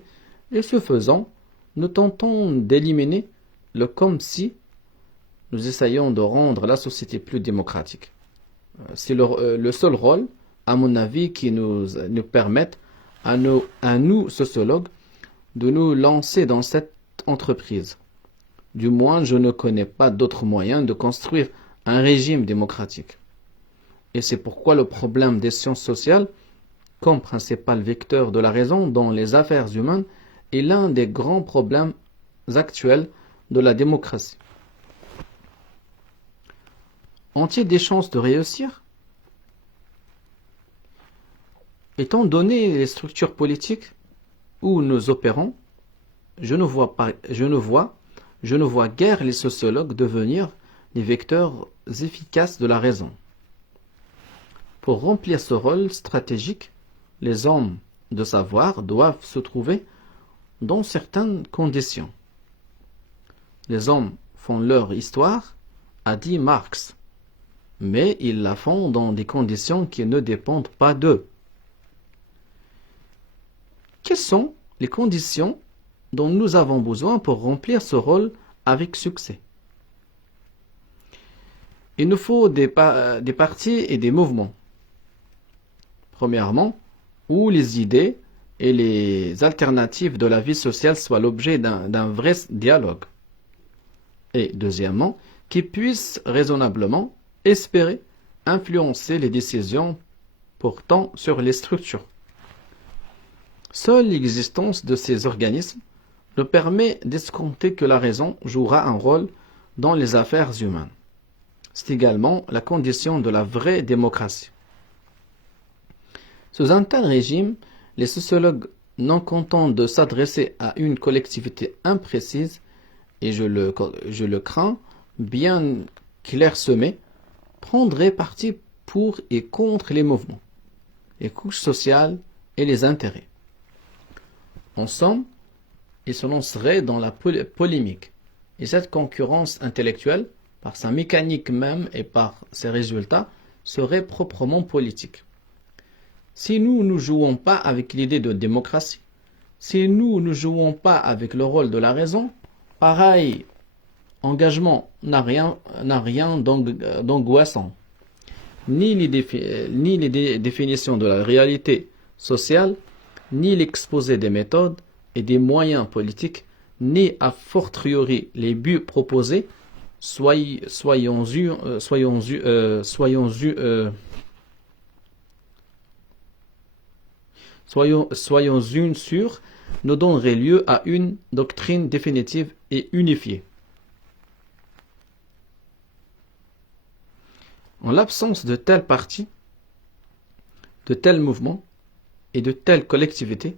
et ce faisant, nous tentons d'éliminer le comme si. Nous essayons de rendre la société plus démocratique. C'est le seul rôle, à mon avis, qui nous permette à nous sociologues de nous lancer dans cette entreprise. Du moins, je ne connais pas d'autre moyen de construire un régime démocratique. Et c'est pourquoi le problème des sciences sociales, comme principal vecteur de la raison dans les affaires humaines, est l'un des grands problèmes actuels de la démocratie. Ont-ils des chances de réussir? Étant donné les structures politiques où nous opérons, je ne vois guère les sociologues devenir les vecteurs efficaces de la raison. Pour remplir ce rôle stratégique, les hommes de savoir doivent se trouver dans certaines conditions. Les hommes font leur histoire, a dit Marx, mais ils la font dans des conditions qui ne dépendent pas d'eux. Quelles sont les conditions dont nous avons besoin pour remplir ce rôle avec succès? Il nous faut des partis et des mouvements. Premièrement, où les idées et les alternatives de la vie sociale soient l'objet d'un vrai dialogue. Et deuxièmement, qui puissent raisonnablement espérer influencer les décisions portant sur les structures. Seule l'existence de ces organismes nous permet d'escompter que la raison jouera un rôle dans les affaires humaines. C'est également la condition de la vraie démocratie. Sous un tel régime, les sociologues, non contents de s'adresser à une collectivité imprécise, et je le crains, bien clairsemée, prendraient parti pour et contre les mouvements, les couches sociales et les intérêts. En somme, ils se lanceraient dans la polémique, et cette concurrence intellectuelle, par sa mécanique même et par ses résultats, serait proprement politique. Si nous ne jouons pas avec l'idée de démocratie, si nous ne jouons pas avec le rôle de la raison, pareil engagement n'a rien d'angoissant. Ni les définitions de la réalité sociale, ni l'exposé des méthodes et des moyens politiques, ni a fortiori les buts proposés, soyons une sûrs, ne donnerait lieu à une doctrine définitive et unifiée. En l'absence de tels partis, de tels mouvements et de telles collectivités,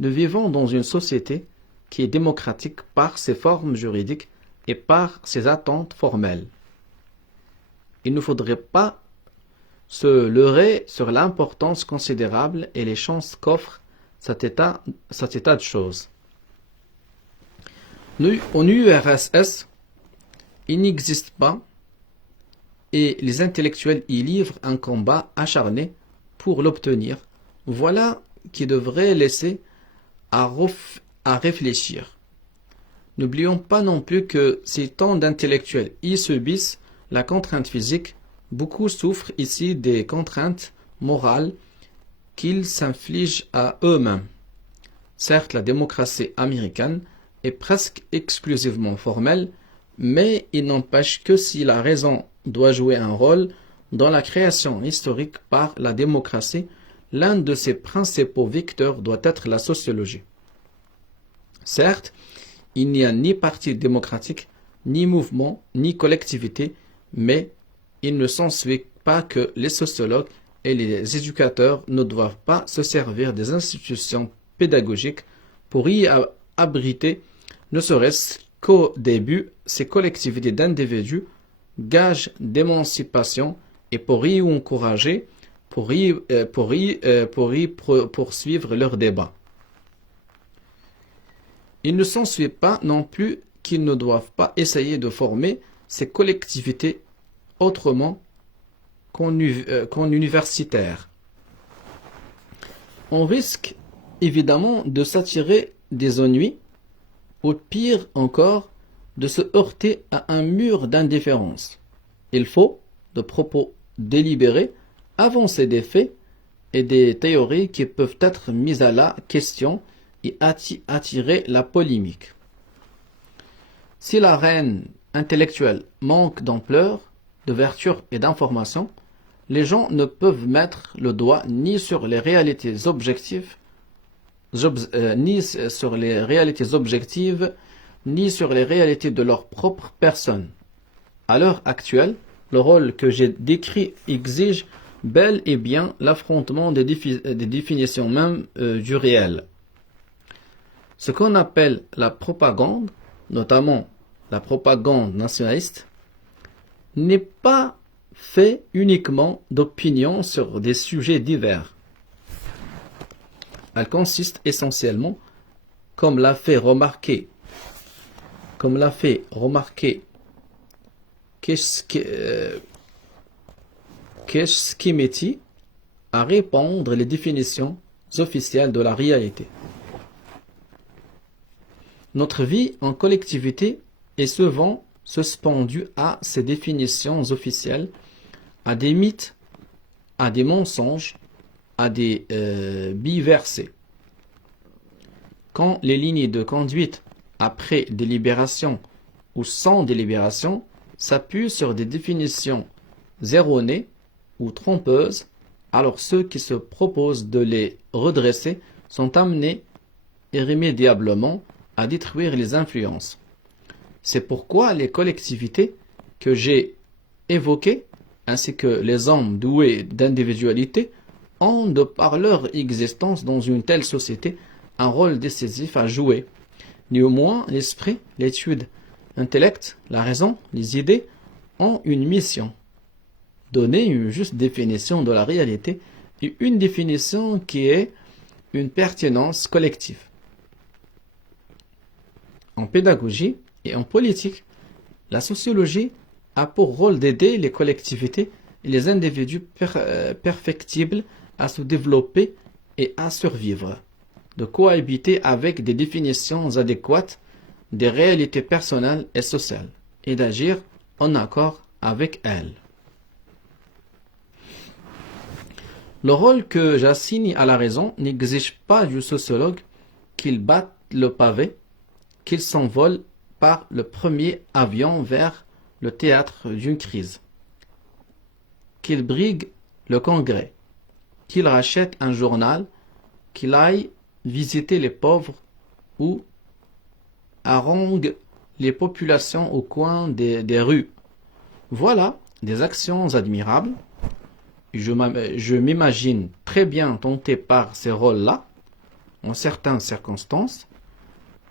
nous vivons dans une société qui est démocratique par ses formes juridiques et par ses attentes formelles. Il ne faudrait pas se leurrer sur l'importance considérable et les chances qu'offre cet état de choses. En URSS, il n'existe pas et les intellectuels y livrent un combat acharné pour l'obtenir. Voilà qui devrait laisser à réfléchir. N'oublions pas non plus que si tant d'intellectuels y subissent la contrainte physique, beaucoup souffrent ici des contraintes morales qu'ils s'infligent à eux-mêmes. Certes, la démocratie américaine est presque exclusivement formelle, mais il n'empêche que si la raison doit jouer un rôle dans la création historique par la démocratie, l'un de ses principaux vecteurs doit être la sociologie. Certes, il n'y a ni parti démocratique, ni mouvement, ni collectivité, mais il ne s'ensuit pas que les sociologues et les éducateurs ne doivent pas se servir des institutions pédagogiques pour y abriter, ne serait-ce qu'au début, ces collectivités d'individus, gages d'émancipation, et pour y encourager, pour y poursuivre leurs débats. Il ne s'ensuit pas non plus qu'ils ne doivent pas essayer de former ces collectivités autrement qu'en universitaire. On risque évidemment de s'attirer des ennuis, ou pire encore, de se heurter à un mur d'indifférence. Il faut, de propos délibérés, avancer des faits et des théories qui peuvent être mises à la question et attirer la polémique. Si la reine intellectuelle manque d'ampleur, de vertu et d'information, les gens ne peuvent mettre le doigt ni sur les réalités objectives, ni sur les réalités de leur propre personne. À l'heure actuelle, le rôle que j'ai décrit exige bel et bien l'affrontement des définitions même du réel. Ce qu'on appelle la propagande, notamment la propagande nationaliste, n'est pas fait uniquement d'opinions sur des sujets divers. Elle consiste essentiellement, comme l'a fait remarquer Keshkimeti, à répandre les définitions officielles de la réalité. Notre vie en collectivité est souvent suspendue à ces définitions officielles, à des mythes, à des mensonges, à des biversés. Quand les lignes de conduite après délibération ou sans délibération s'appuient sur des définitions erronées ou trompeuses, alors ceux qui se proposent de les redresser sont amenés irrémédiablement à détruire les influences. C'est pourquoi les collectivités que j'ai évoqués, ainsi que les hommes doués d'individualité, ont, de par leur existence dans une telle société, un rôle décisif à jouer. Néanmoins, l'esprit, l'étude, l'intellect, la raison, les idées ont une mission. Donner une juste définition de la réalité et une définition qui est une pertinence collective. En pédagogie et en politique, la sociologie a pour rôle d'aider les collectivités et les individus perfectibles à se développer et à survivre, de cohabiter avec des définitions adéquates des réalités personnelles et sociales, et d'agir en accord avec elles. Le rôle que j'assigne à la raison n'exige pas du sociologue qu'il batte le pavé, qu'il s'envole par le premier avion vers le théâtre d'une crise, qu'il brigue le congrès, qu'il rachète un journal, qu'il aille visiter les pauvres ou harangue les populations au coin des rues. Voilà des actions admirables. Je m'imagine très bien tenté par ces rôles-là, en certaines circonstances,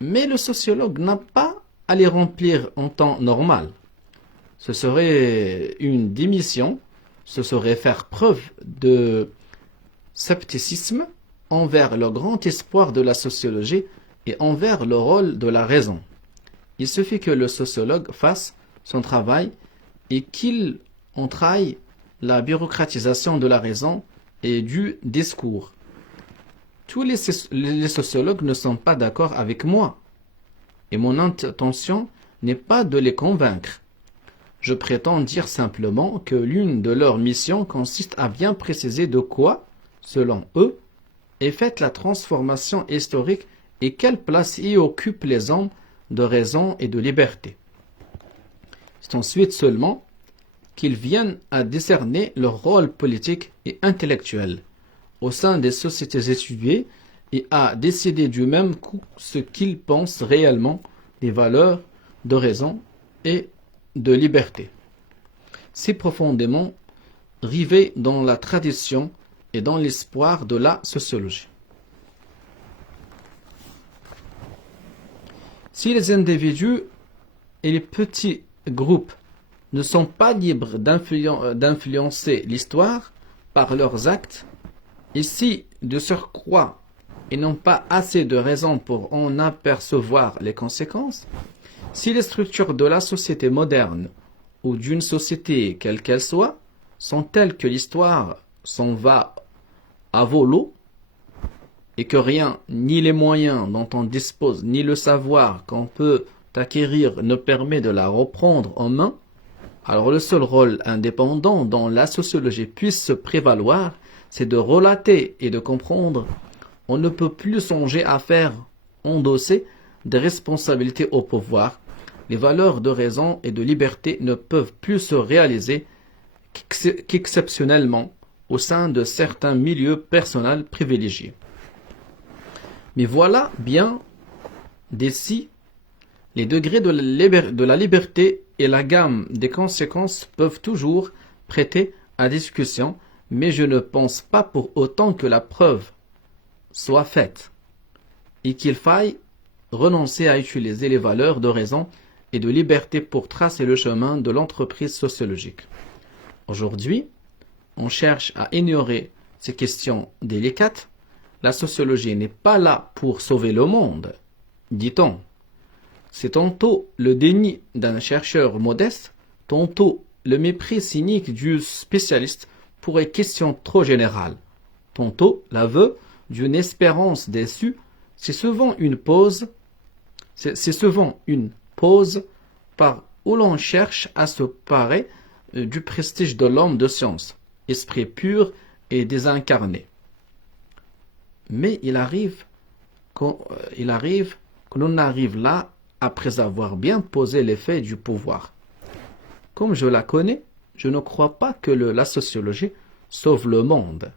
mais le sociologue n'a pas à les remplir en temps normal. Ce serait une démission, ce serait faire preuve de scepticisme envers le grand espoir de la sociologie et envers le rôle de la raison. Il suffit que le sociologue fasse son travail et qu'il entraille la bureaucratisation de la raison et du discours. Tous les sociologues ne sont pas d'accord avec moi, et mon intention n'est pas de les convaincre. Je prétends dire simplement que l'une de leurs missions consiste à bien préciser de quoi, selon eux, est faite la transformation historique et quelle place y occupent les hommes de raison et de liberté. C'est ensuite seulement qu'ils viennent à discerner leur rôle politique et intellectuel au sein des sociétés étudiées et à décider du même coup ce qu'ils pensent réellement des valeurs de raison et de liberté, si profondément rivés dans la tradition et dans l'espoir de la sociologie. Si les individus et les petits groupes ne sont pas libres d'influencer l'histoire par leurs actes, et si, de surcroît, ils n'ont pas assez de raisons pour en apercevoir les conséquences, si les structures de la société moderne ou d'une société quelle qu'elle soit sont telles que l'histoire s'en va à volo et que rien, ni les moyens dont on dispose, ni le savoir qu'on peut acquérir ne permet de la reprendre en main, alors le seul rôle indépendant dont la sociologie puisse se prévaloir, c'est de relater et de comprendre. On ne peut plus songer à faire endosser des responsabilités au pouvoir. Les valeurs de raison et de liberté ne peuvent plus se réaliser qu'exceptionnellement au sein de certains milieux personnels privilégiés. Mais voilà bien d'ici les degrés de la liberté et la gamme des conséquences peuvent toujours prêter à discussion, mais je ne pense pas pour autant que la preuve soit faite et qu'il faille renoncer à utiliser les valeurs de raison et de liberté pour tracer le chemin de l'entreprise sociologique. Aujourd'hui, on cherche à ignorer ces questions délicates. La sociologie n'est pas là pour sauver le monde, dit-on. C'est tantôt le déni d'un chercheur modeste, tantôt le mépris cynique du spécialiste pour une question trop générale, tantôt l'aveu d'une espérance déçue. C'est souvent une pause par où l'on cherche à se parer du prestige de l'homme de science, esprit pur et désincarné. Mais il arrive qu'on en arrive là après avoir bien posé l'effet du pouvoir. Comme je la connais, je ne crois pas que la sociologie sauve le monde,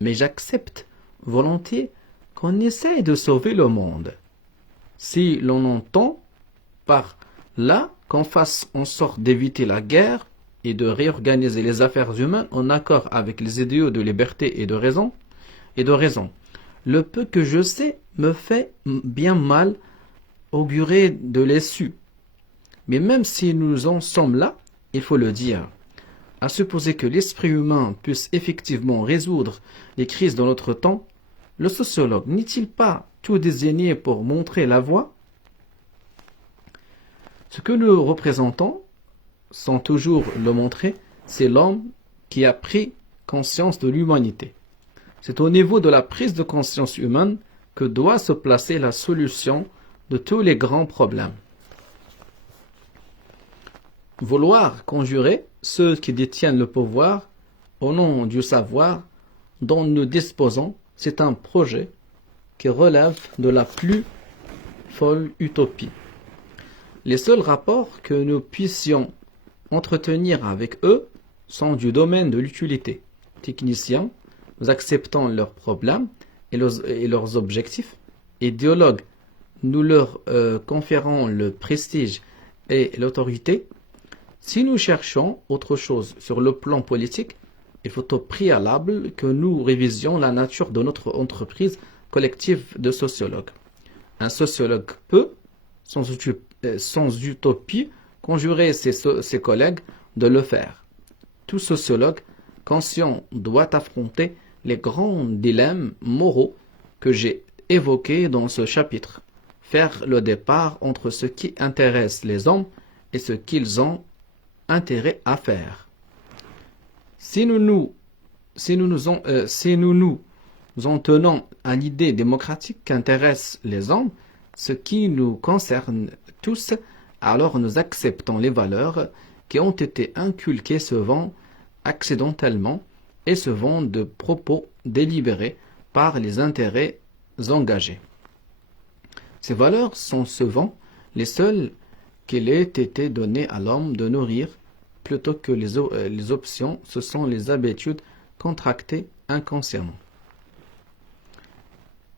mais j'accepte volontiers qu'on essaye de sauver le monde. Si l'on entend par là qu'on fasse en sorte d'éviter la guerre et de réorganiser les affaires humaines en accord avec les idéaux de liberté et de raison. Le peu que je sais me fait bien mal augurer de l'issue. Mais même si nous en sommes là, il faut le dire, à supposer que l'esprit humain puisse effectivement résoudre les crises de notre temps, le sociologue n'est-il pas tout désigné pour montrer la voie? Ce que nous représentons, sans toujours le montrer, c'est l'homme qui a pris conscience de l'humanité. C'est au niveau de la prise de conscience humaine que doit se placer la solution de tous les grands problèmes. Vouloir conjurer ceux qui détiennent le pouvoir au nom du savoir dont nous disposons, c'est un projet qui relève de la plus folle utopie. Les seuls rapports que nous puissions entretenir avec eux sont du domaine de l'utilité. Techniciens, nous acceptons leurs problèmes et leurs objectifs. Idéologues, nous leur conférons le prestige et l'autorité. Si nous cherchons autre chose sur le plan politique, il faut au préalable que nous révisions la nature de notre entreprise collective de sociologues. Un sociologue peut, sans utopie, conjurer ses collègues de le faire. Tout sociologue conscient doit affronter les grands dilemmes moraux que j'ai évoqués dans ce chapitre, faire le départ entre ce qui intéresse les hommes et ce qu'ils ont intérêt à faire. Si nous nous en tenons à l'idée démocratique qu'intéresse les hommes, ce qui nous concerne tous, alors nous acceptons les valeurs qui ont été inculquées souvent accidentellement et souvent de propos délibérés par les intérêts engagés. Ces valeurs sont souvent les seules qu'il ait été donné à l'homme de nourrir plutôt que les options, ce sont les habitudes contractées inconsciemment.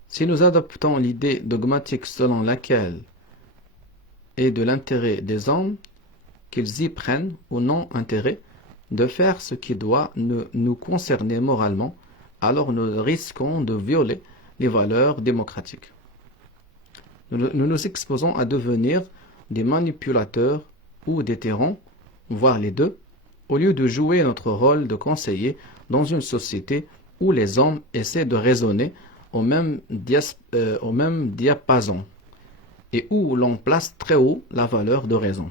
Si nous adoptons l'idée dogmatique selon laquelle est de l'intérêt des hommes qu'ils y prennent ou non intérêt de faire ce qui doit nous concerner moralement, alors nous risquons de violer les valeurs démocratiques. Nous nous exposons à devenir des manipulateurs ou des tyrans, voire les deux, au lieu de jouer notre rôle de conseiller dans une société où les hommes essaient de raisonner au même diapason et où l'on place très haut la valeur de raison.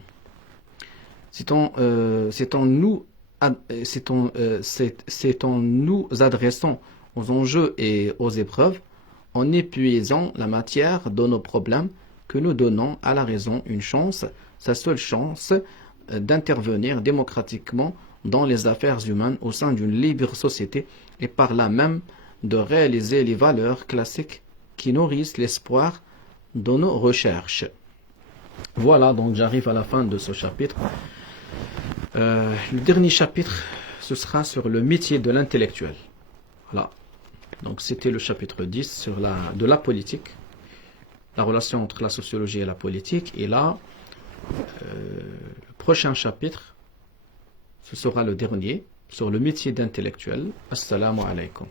C'est en nous adressant aux enjeux et aux épreuves, en épuisant la matière de nos problèmes, que nous donnons à la raison une chance, sa seule chance d'intervenir démocratiquement dans les affaires humaines au sein d'une libre société et par là même de réaliser les valeurs classiques qui nourrissent l'espoir de nos recherches. Voilà, donc j'arrive à la fin de ce chapitre. Le dernier chapitre, ce sera sur le métier de l'intellectuel. Voilà. Donc c'était le chapitre 10 de la politique, la relation entre la sociologie et la politique. Et là, le prochain chapitre, ce sera le dernier, sur le métier d'intellectuel. Assalamu alaikum.